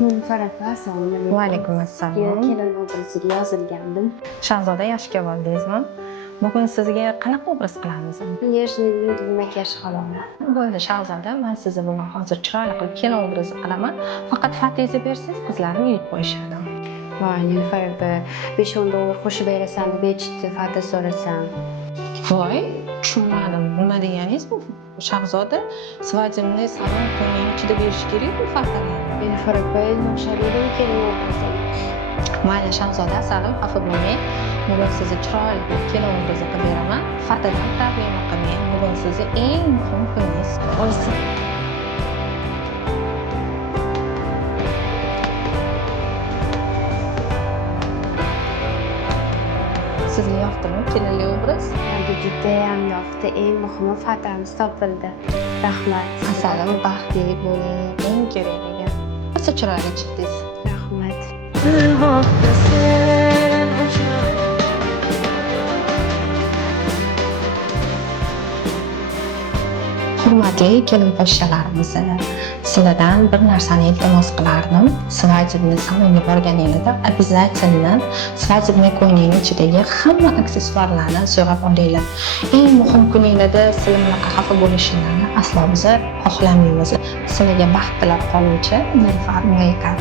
Nilufar opa, assalomu alaykum. Va alaykum assalom. Kelin obraziga yozilgandim. Shahzoda yoshga oldingizmi? Bugun sizga qanaqa obraz qilamiz? Nежный makiyaj qilamiz. Bo'ldi Shahzoda, men sizni bugun hozir chiroyli qilib kelin obrazi qilaman. Faqat fatingizni bersangiz, qizlarni uyib qo'yishadi. Voy, Nilufar opa, 5-10 dollar qo'shib berasan deb eshitdi, fata so'rasam. Voy, tushunmadim. Nima deganingiz bu? Shahzoda, svadебный salon to'yning ichida berish kerak-ku fatalarni. Nilufar opa, yoshlarida kelin obrazi. Mayli Shahzoda, salim xafa bo'lmang. Bugun sizni chiroyli qilib kelin obrazi qilib beraman. Fatadan problema qilmang. Bugun sizni eng muhim kuningiz. Bo'lsin. Sizga yoqdimi kelinli obraz? Menga judayam yoqdi. Eng muhimi fatamiz topildi. Rahmat. Asalim, baxtli bo'ling. Eng kerakligi. O'zi chiroyli chiqdingiz. Rahmat. Hurmatli kelin poshshalarimiz, sizlardan bir narsani iltimos qilardim. Svadебный salonga borganingizda обязательно svadебный ko'ylakning ichidagi hamma aksessuarlarni so'rab olinglar. Eng muhim kuninglarda sizlar bunaqa xafa bo'lishingizni aslo biz xohlamaymiz. Sizlarga baxt tilab qoluvchi Nilufar Mo'yqan.